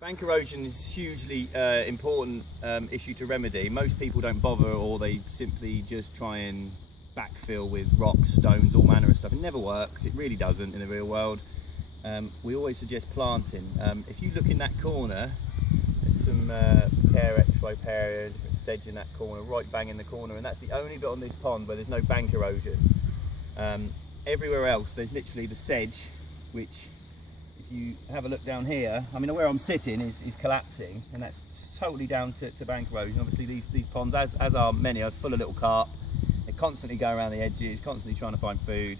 Bank erosion is a hugely important issue to remedy. Most people don't bother, or they simply just try and backfill with rocks, stones, all manner of stuff. It never works, it really doesn't in the real world. We always suggest planting. If you look in that corner, there's some riparian sedge in that corner, right bang in the corner, and that's the only bit on this pond where there's no bank erosion. Everywhere else there's literally the sedge, which if you have a look down here, I mean where I'm sitting is collapsing, and that's totally down to bank erosion. Obviously these ponds, as are many, are full of little carp. They constantly go around the edges, constantly trying to find food,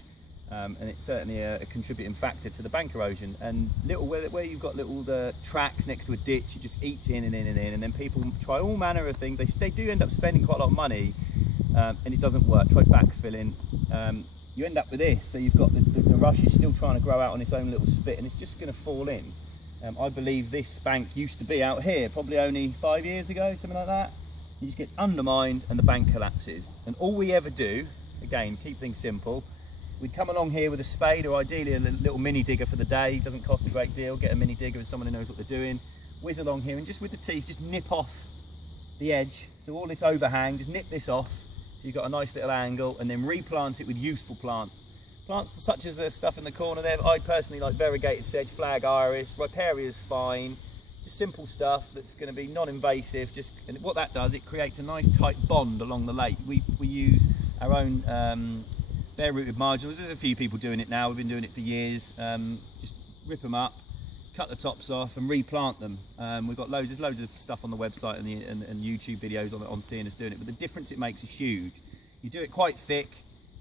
and it's certainly a contributing factor to the bank erosion. And where you've got little tracks next to a ditch, it just eats in and in and in, and then people try all manner of things. They do end up spending quite a lot of money, and it doesn't work. Try backfilling. You end up with this, so you've got the rush is still trying to grow out on its own little spit, and it's just going to fall in. I believe this bank used to be out here probably only 5 years ago, something like that. It just gets undermined and the bank collapses. And all we ever do, again, keep things simple, we'd come along here with a spade, or ideally a little mini digger for the day. It doesn't cost a great deal. Get a mini digger and someone who knows what they're doing. Whiz along here and just with the teeth, just nip off the edge. So all this overhang, just nip this off. So you've got a nice little angle, and then replant it with useful plants. Plants such as the stuff in the corner there. I personally like variegated sedge, flag iris, riparia's fine. Just simple stuff that's going to be non-invasive. And what that does, it creates a nice tight bond along the lake. We use our own bare-rooted marginals. There's a few people doing it now. We've been doing it for years. Just rip them up, cut the tops off, and replant them. We've got there's loads of stuff on the website and YouTube videos on seeing us doing it, but the difference it makes is huge. You do it quite thick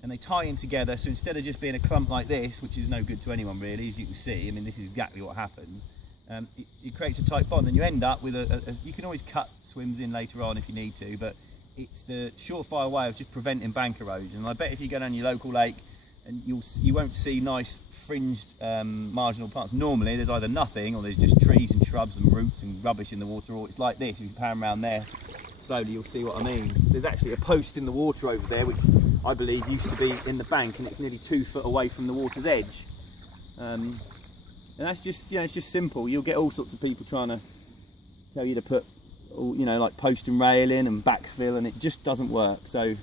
and they tie in together, so instead of just being a clump like this, which is no good to anyone really, as you can see, I mean this is exactly what happens, it creates a tight bond, and you end up with you can always cut swims in later on if you need to, but it's the surefire way of just preventing bank erosion. And I bet if you go down your local lake, and you won't see nice fringed marginal plants. Normally there's either nothing, or there's just trees and shrubs and roots and rubbish in the water, or it's like this. If you pan around there slowly, you'll see what I mean. There's actually a post in the water over there, which I believe used to be in the bank, and it's nearly 2 foot away from the water's edge. And that's just, it's just simple. You'll get all sorts of people trying to tell you to put, like post and rail in and backfill, and it just doesn't work. So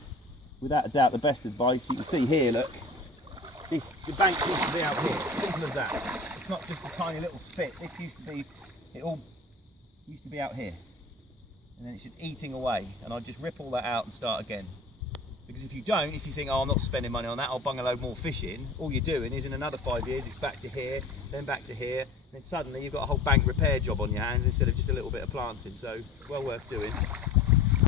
without a doubt, the best advice, you can see here, look, the bank used to be out here, simple as that. It's not just a tiny little spit. This it all used to be out here. And then it's just eating away. And I just rip all that out and start again. Because if you think, oh, I'm not spending money on that, I'll bung a load more fish in, all you're doing is in another 5 years, it's back to here, then back to here, and then suddenly you've got a whole bank repair job on your hands instead of just a little bit of planting. So, well worth doing.